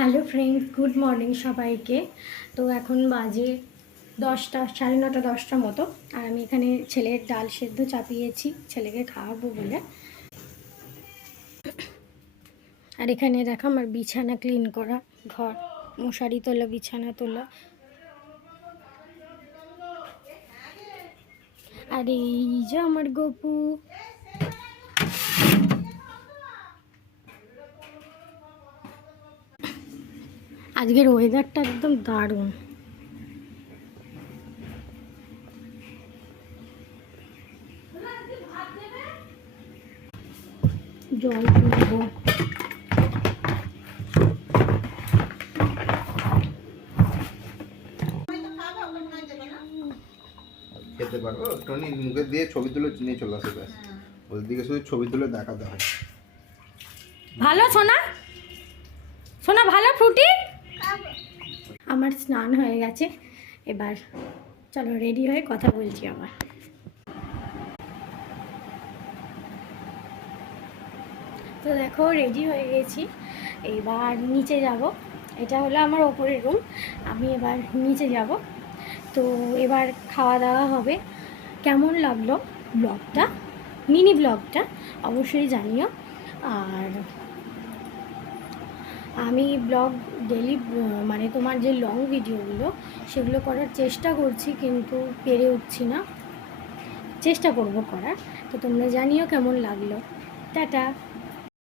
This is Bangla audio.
হ্যালো ফ্রেন্ডস, গুড মর্নিং সবাইকে। তো এখন বাজে 10টা, 9:30, 10টার মতো। আর আমি এখানে ছেলের ডাল সেদ্ধ চাপিয়েছি ছেলেকে খাওয়াবো বলে। আর এখানে দেখো আমার বিছানা ক্লিন করা, ঘর মশারি তোলা, বিছানা তোলা। আর এই যে আমার গপু। আজকের ওয়েদারটা একদম দারুণ। জল তুলবো। খেতে পারবো টনি মুখে দিয়ে ছবি তুলে নিয়ে চলে আসে ব্যাস। ওই দিকে শুধু ছবি তুলে দেখাতে হয়। ভালো সোনা, সোনা ভালো ফ্রুটি। আমার স্নান হয়ে গেছে, এবার চলো রেডি হয়ে কথা বলছি আবার। তো দেখো রেডি হয়ে গেছি, এবার নিচে যাব। এটা হলো আমার ওপরের রুম, আমি এবার নিচে যাব। তো এবার খাওয়া দাওয়া হবে। কেমন লাগলো ব্লগটা, মিনি ব্লগটা অবশ্যই জানিও। আর আমি ব্লগ ডেলি মানে তোমার যে লং ভিডিওগুলো সেগুলো করার চেষ্টা করছি, কিন্তু পেরে উঠছি না। চেষ্টা করব করার। তো তোমরা জানিও কেমন লাগলো। টাটা।